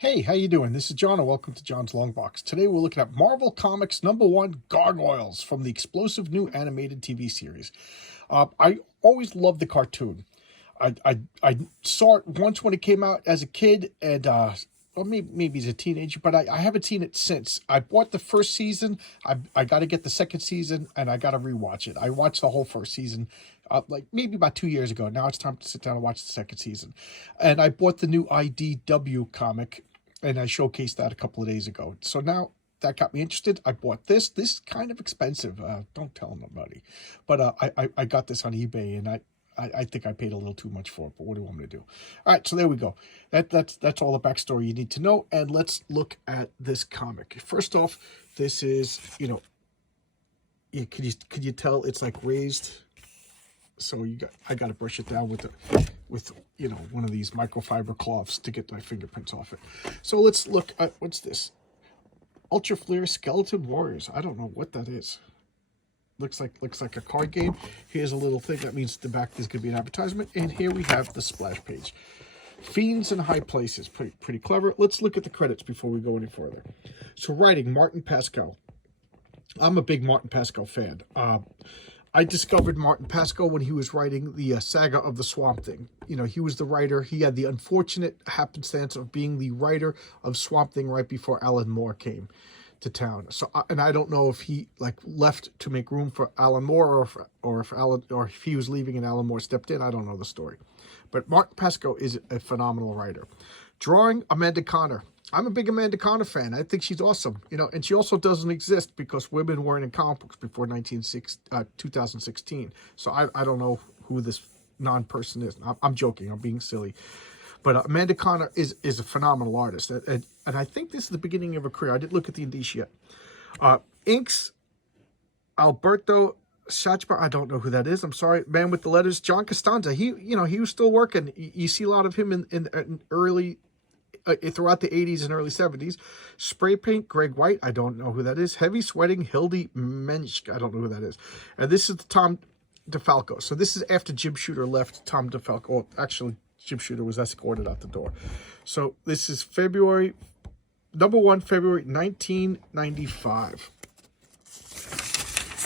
Hey, how you doing? This is John, and welcome to John's Long Box. Today we're looking at Marvel Comics #1 Gargoyles from the explosive new animated TV series. I always loved the cartoon. I saw it once when it came out as a kid, and well, maybe as a teenager, but I haven't seen it since. I bought the first season. I got to get the second season, and I got to rewatch it. I watched the whole first season, like maybe about 2 years ago. Now it's time to sit down and watch the second season. And I bought the new IDW comic, and I showcased that a couple of days ago. So now that got me interested. I bought this. This is kind of expensive. Don't tell nobody. But I got this on eBay, and I think I paid a little too much for it, but what do you want me to do? All right, so there we go. That's all the backstory you need to know, and let's look at this comic. First off, this is, could you tell it's like raised? So I got to brush it down with one of these microfiber cloths to get my fingerprints off it. So let's look at, what's this? Ultra Flare Skeleton Warriors. I don't know what that is. Looks like a card game. Here's a little thing that means the back is going to be an advertisement, and here we have the splash page. Fiends in High Places, pretty clever. Let's look at the credits before we go any further. So writing, Martin Pascal. I'm a big Martin Pascal fan. I discovered Martin Pascal when he was writing the saga of the Swamp Thing. He was the writer. He had the unfortunate happenstance of being the writer of Swamp Thing right before Alan Moore came to town. So, and I don't know if he left to make room for Alan Moore, or if he was leaving and Alan Moore stepped in. I don't know the story, but Martin Pascal is a phenomenal writer. Drawing, Amanda Conner. I'm a big Amanda Conner fan. I think she's awesome. And she also doesn't exist because women weren't in comic books before 2016. So I don't know who this non-person is. I'm joking. I'm being silly. But Amanda Conner is a phenomenal artist. And I think this is the beginning of her career. I didn't look at the indicia yet. Inks, Alberto Schachbar. I don't know who that is. I'm sorry. Man with the letters, John Costanza. He was still working. You see a lot of him in early, throughout the 80s and early 70s. Spray paint, Greg White. I don't know who that is. Heavy sweating, Hildy Mensch. I don't know who that is. And this is the Tom DeFalco. So this is after Jim Shooter left Tom DeFalco. Oh, actually, Jim Shooter was escorted out the door. So this is February, #1, February 1995.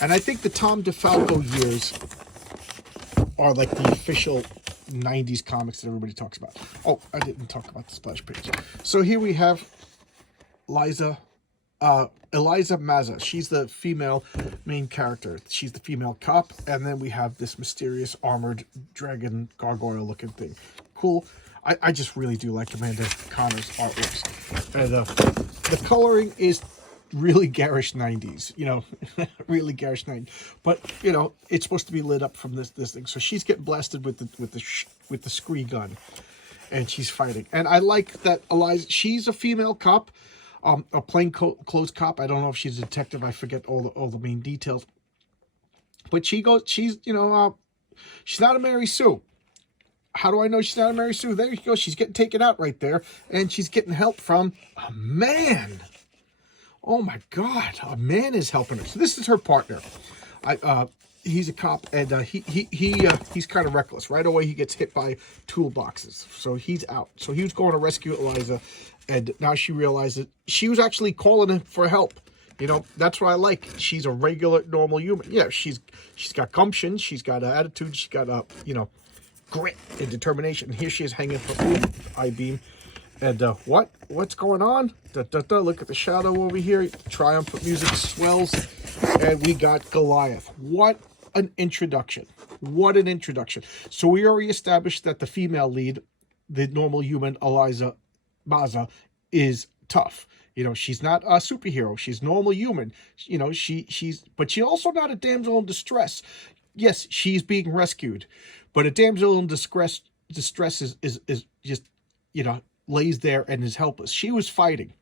And I think the Tom DeFalco years are like the official 90s comics that everybody talks about. Oh, I didn't talk about the splash page. So here we have Eliza Mazza. She's the female main character. She's the female cop. And then we have this mysterious armored dragon gargoyle looking thing. Cool. I just really do like Amanda Conner's artworks. And the coloring is really garish 90s, really garish 90s. But it's supposed to be lit up from this thing. So she's getting blasted with the scree gun, and she's fighting. And I like that Eliza. She's a female cop, a plainclothes cop. I don't know if she's a detective. I forget all the main details. But she's she's not a Mary Sue. How do I know she's not a Mary Sue? There you go. She's getting taken out right there, and she's getting help from a man. Oh my God, a man is helping her. So this is her partner. He's a cop, and he's kind of reckless. Right away, he gets hit by toolboxes, so he's out. So he was going to rescue Eliza, and now she realizes she was actually calling him for help. That's what I like. She's a regular, normal human. Yeah, she's got gumption, she's got an attitude, she's got grit and determination. And here she is hanging from I-beam. And what's going on? Look at the shadow over here. Triumphant music swells. And we got Goliath. What an introduction. What an introduction. So we already established that the female lead, the normal human, Eliza Mazza, is tough. She's not a superhero. She's normal human. But she's also not a damsel in distress. Yes, she's being rescued. But a damsel in distress is just, lays there and is helpless. She was fighting,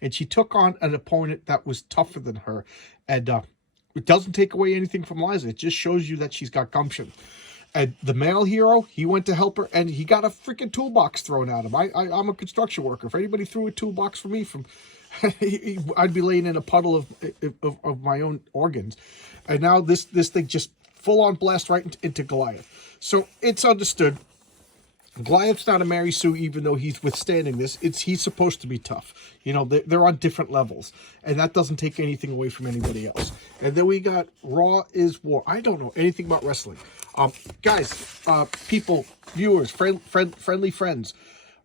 and she took on an opponent that was tougher than her. And it doesn't take away anything from Liza. It just shows you that she's got gumption. And the male hero, he went to help her, and he got a freaking toolbox thrown at him. I'm a construction worker. If anybody threw a toolbox for me, I'd be laying in a puddle of my own organs. And now this thing just full on blast right into Goliath. So it's understood Goliath's not a Mary Sue, even though he's withstanding this. He's supposed to be tough. You know, they're on different levels, and that doesn't take anything away from anybody else. And then we got Raw is War. I don't know anything about wrestling. Guys, people, viewers, friendly friends,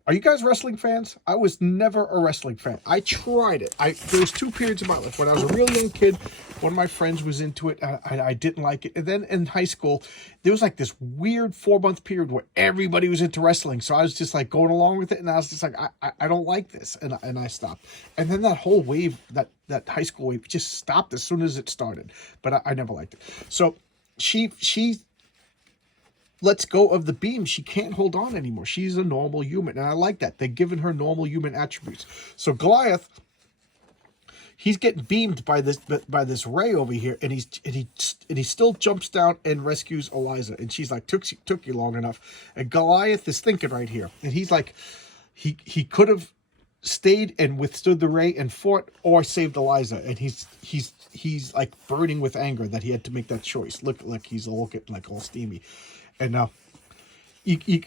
are you guys wrestling fans? I was never a wrestling fan. I tried it. There was 2 periods of my life. When I was a real young kid, one of my friends was into it, and I didn't like it. And then in high school, there was like this weird 4-month period where everybody was into wrestling. So I was just like going along with it, and I was just like, I don't like this, and I stopped. And then that whole wave, that high school wave, just stopped as soon as it started. But I never liked it. So she lets go of the beam. She can't hold on anymore. She's a normal human, and I like that. They're giving her normal human attributes. So Goliath, he's getting beamed by this ray over here, and he still jumps down and rescues Eliza. And she's like, took you long enough. And Goliath is thinking right here, and he's like, he could have stayed and withstood the ray and fought, or saved Eliza. And he's like burning with anger that he had to make that choice. Look, like he's all getting like all steamy. And now, you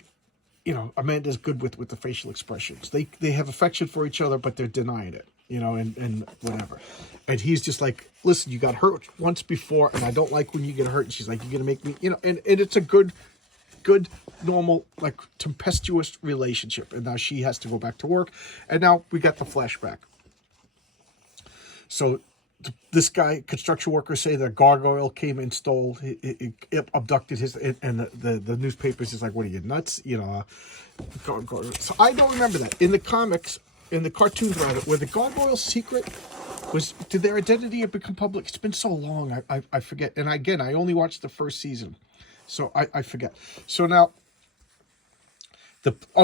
know, Amanda's good with the facial expressions. They have affection for each other, but they're denying it, you know, and whatever. And he's just like, listen, you got hurt once before, and I don't like when you get hurt. And she's like, you're going to make me, you know, and it's a good, normal, like, tempestuous relationship. And now she has to go back to work. And now we got the flashback. So this guy, construction workers say that Gargoyle came and stole, it abducted his, and the newspapers is like, what are you, nuts? You know, Gargoyle. So I don't remember that. In the comics, in the cartoons rather, where the Gargoyle's secret was, did their identity have become public? It's been so long, I forget. And again, I only watched the first season, so I forget. So now,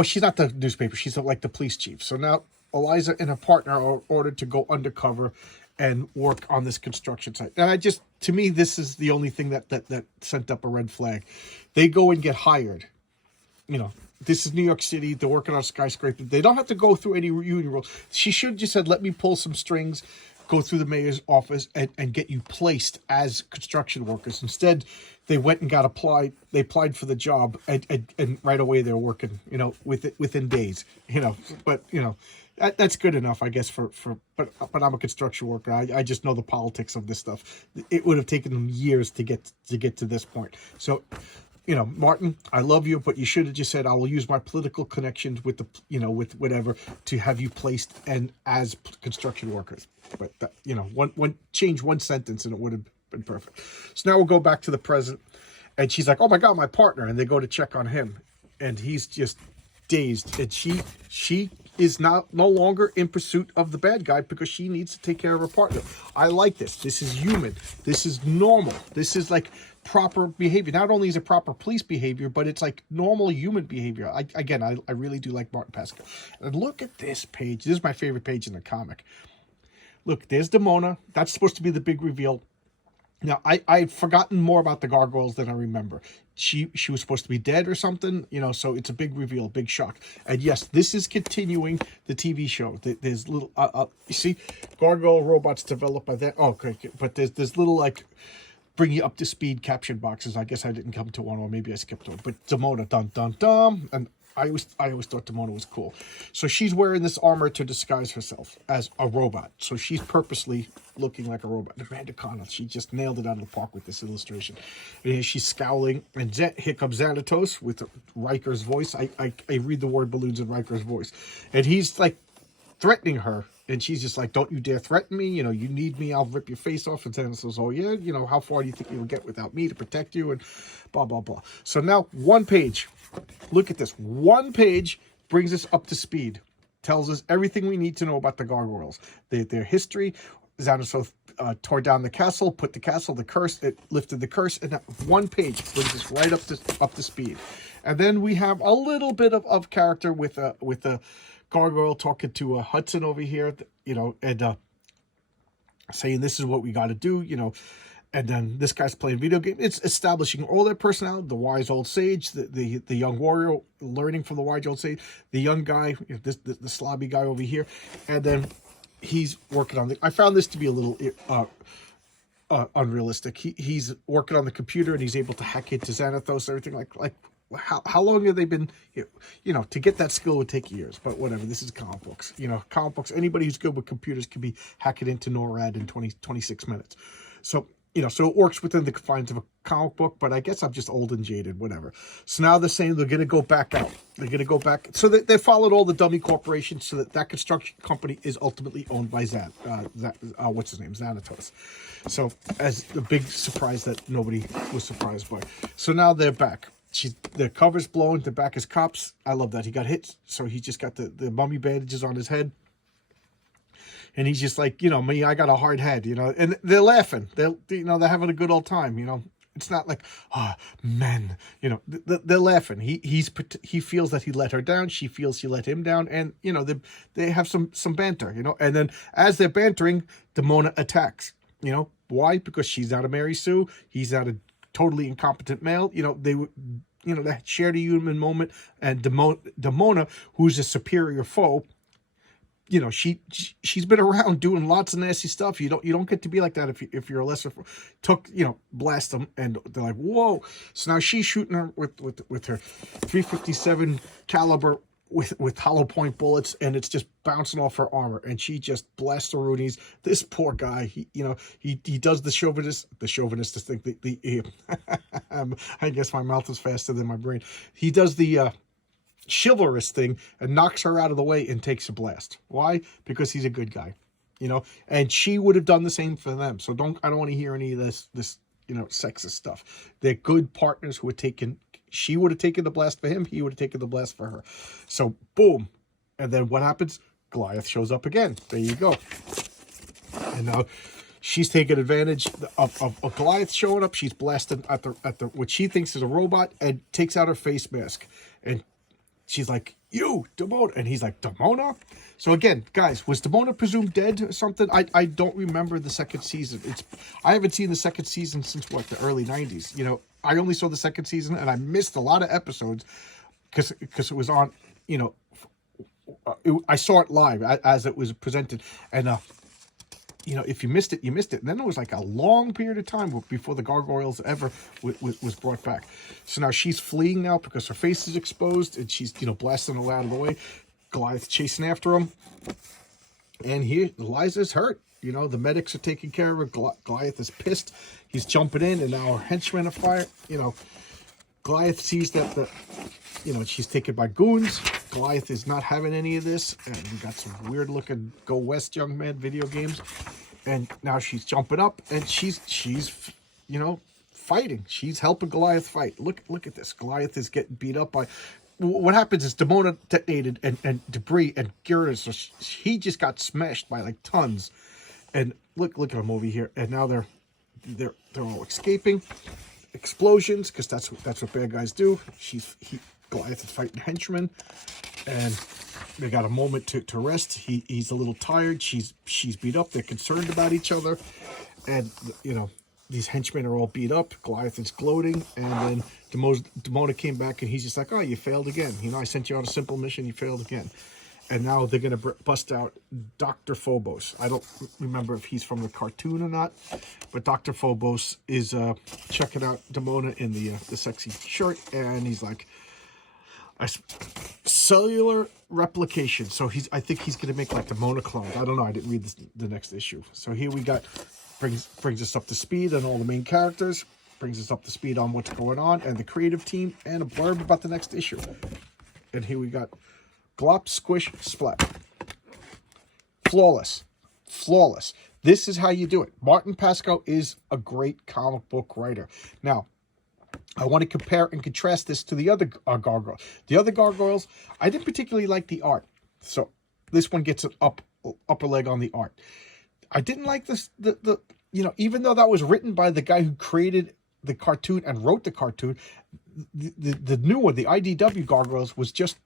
she's not the newspaper, she's like the police chief. So now Eliza and her partner are ordered to go undercover and work on this construction site. And to me, this is the only thing that sent up a red flag. They go and get hired. You know, this is New York City. They're working on a skyscraper. They don't have to go through any union rules. She should have just said, let me pull some strings, go through the mayor's office, and get you placed as construction workers. Instead, they went and they applied for the job, and right away they're working, you know, within days, you know. But, you know, that's good enough, I guess, but I'm a construction worker. I just know the politics of this stuff. It would have taken them years to get to this point. So, you know, Martin, I love you, but you should have just said, I will use my political connections with with whatever to have you placed and as construction workers. But you know, change one sentence and it would have been perfect. So now we'll go back to the present, and she's like, oh my God, my partner. And they go to check on him, and he's just dazed. And she is no longer in pursuit of the bad guy because she needs to take care of her partner. I like this. This is human. This is normal. This is like proper behavior. Not only is it proper police behavior, but it's like normal human behavior. I really do like Martin Pascal. And look at this page. This is my favorite page in the comic. Look, there's Demona. That's supposed to be the big reveal. Now, I've forgotten more about the Gargoyles than I remember. She was supposed to be dead or something, you know, so it's a big reveal, big shock. And yes, this is continuing the TV show. There's little, you see, Gargoyle robots developed by that. Oh, okay, but there's little, like, bring you up to speed caption boxes. I guess I didn't come to one, or maybe I skipped one. But Demona, dun, dun, dun. And I always thought Demona was cool. So she's wearing this armor to disguise herself as a robot. So she's purposely looking like a robot. Amanda Connell, she just nailed it out of the park with this illustration. And she's scowling. And here comes Xanatos with Riker's voice. I read the word balloons in Riker's voice. And he's like threatening her. And she's just like, don't you dare threaten me. You know, you need me, I'll rip your face off. And Xanatos says, oh yeah, you know, how far do you think you'll get without me to protect you? And blah, blah, blah. So now one page. Look at this. One page brings us up to speed. Tells us everything we need to know about the Gargoyles. Their history. Xanatos tore down the castle, put the castle, the curse, it lifted the curse, and that one page brings us right up to speed. And then we have a little bit of character with a Gargoyle talking to Hudson over here, you know, and saying this is what we got to do, you know. And then this guy's playing video game. It's establishing all their personality. The wise old sage, the young warrior learning from the wise old sage, the young guy, you know, the slobby guy over here, and then he's working on I found this to be a little unrealistic. He's working on the computer and he's able to hack into Xanatos, everything like how long have they been, to get that skill would take years, but whatever. This is comic books. Comic books, anybody who's good with computers can be hacking into NORAD in 26 minutes. So, so it works within the confines of a comic book, but I guess I'm just old and jaded, whatever. So now they're saying they're going to go back out. They're going to go back. So they followed all the dummy corporations so that construction company is ultimately owned by what's his name? Xanatos. So as the big surprise that nobody was surprised by. So now they're back. The cover's blown. They're back as cops. I love that. He got hit, so he just got the mummy bandages on his head. And he's just like, me, I got a hard head, and they're laughing. They're having a good old time, It's not like, men, they're laughing. He feels that he let her down. She feels she let him down. And, they have some banter, And then as they're bantering, Demona attacks, Why? Because she's not a Mary Sue. He's not a totally incompetent male. They shared a human moment. And Demona, who's a superior foe, she's been around doing lots of nasty stuff. You don't get to be like that if you're a lesser. Blast them, and they're like, whoa. So now she's shooting her with her 357 caliber with hollow point bullets, and it's just bouncing off her armor, and she just blasts the Roonies. This poor guy, he does the chauvinistic thing. I guess my mouth is faster than my brain. He does the chivalrous thing and knocks her out of the way and takes a blast. Why? Because he's a good guy, and she would have done the same for them. So I don't want to hear any of this sexist stuff. They're good partners who she would have taken the blast for him. He would have taken the blast for her. So boom. And then what happens? Goliath shows up again. There you go. And now she's taking advantage of Goliath showing up. She's blasting at the what she thinks is a robot and takes out her face mask. And she's like, you, Demona. And he's like, Demona? So again, guys, was Demona presumed dead or something? I don't remember the second season. I haven't seen the second season since, the early 90s. I only saw the second season, and I missed a lot of episodes because it was on, I saw it live as it was presented. And, if you missed it, you missed it. And then there was like a long period of time before the Gargoyles ever was brought back. So now she's fleeing now because her face is exposed, and she's, blasting her out of the way. Goliath chasing after him. And here, Eliza's hurt. The medics are taking care of her. Goliath is pissed. He's jumping in, and now her henchmen are fired. Goliath sees that she's taken by goons. Goliath is not having any of this, and we got some weird looking Go West young man video games. And now she's jumping up, and she's fighting. She's helping Goliath fight. Look at this. Goliath is getting beat up by. What happens is Demona detonated and debris and Garrus, so he just got smashed by like tons. And look at him over here. And now they're all escaping. Explosions, because that's what bad guys do. Goliath is fighting henchmen, and they got a moment to rest. He's a little tired. She's beat up. They're concerned about each other, and these henchmen are all beat up. Goliath is gloating, and then Demona came back, and he's just like, oh, you failed again. I sent you on a simple mission. You failed again. And now they're going to bust out Dr. Phobos. I don't remember if he's from the cartoon or not, but Dr. Phobos is checking out Demona in the sexy shirt, and he's like, cellular replication. So I think he's going to make like the Demona clone. I don't know. I didn't read the next issue. So here we got, brings us up to speed on all the main characters, brings us up to speed on what's going on, and the creative team, and a blurb about the next issue. And here we got Glop, Squish, Splat. Flawless. This is how you do it. Martin Pasco is a great comic book writer. Now, I want to compare and contrast this to the other Gargoyles. The other Gargoyles, I didn't particularly like the art. So this one gets an upper leg on the art. I didn't like this, even though that was written by the guy who created the cartoon and wrote the cartoon, the new one, the IDW Gargoyles, was just,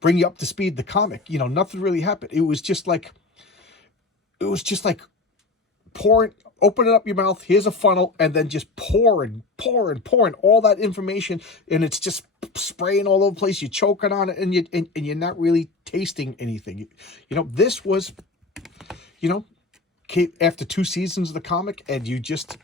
bring you up to speed the comic. Nothing really happened. It was just like pouring, opening up your mouth, here's a funnel, and then just pouring all that information, and it's just spraying all over the place. You're choking on it, and you're not really tasting anything. This was, after 2 seasons of the comic, and you just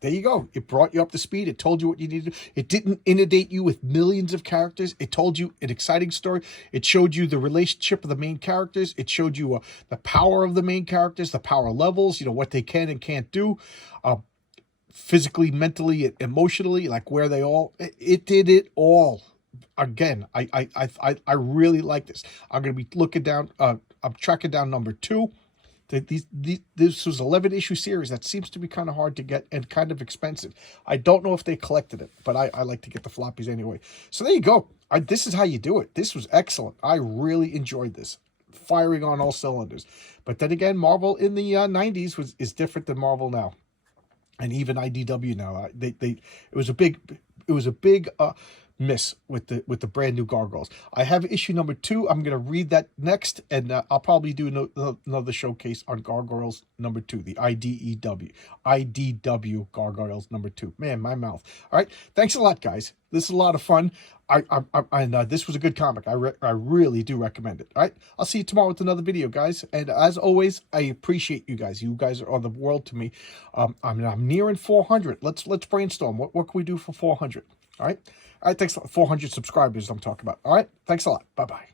There you go. It brought you up to speed. It told you what you needed. It didn't inundate you with millions of characters. It told you an exciting story. It showed you the relationship of the main characters. It showed you the power of the main characters, the power levels, what they can and can't do, physically, mentally, emotionally, like where they all. It did it all. Again, I really like this. I'm going to be looking down. I'm tracking down number 2. This was 11-issue series that seems to be kind of hard to get and kind of expensive. I don't know if they collected it, but I like to get the floppies anyway. So there you go. This is how you do it. This was excellent. I really enjoyed this. Firing on all cylinders. But then again, Marvel in the 90s is different than Marvel now, and even IDW now. It was a big miss with the brand new Gargoyles. I have issue number 2. I'm going to read that next, and I'll probably do another showcase on Gargoyles number 2, the IDW Gargoyles number 2. Man, my mouth. All right, thanks a lot, guys. This is a lot of fun. This was a good comic. I really do recommend it. All right, I'll see you tomorrow with another video, guys. And as always, I appreciate you guys. You guys are the world to me. I'm nearing 400. Let's brainstorm. What can we do for 400? All right. All right, thanks a lot. 400 subscribers I'm talking about. All right, thanks a lot. Bye-bye.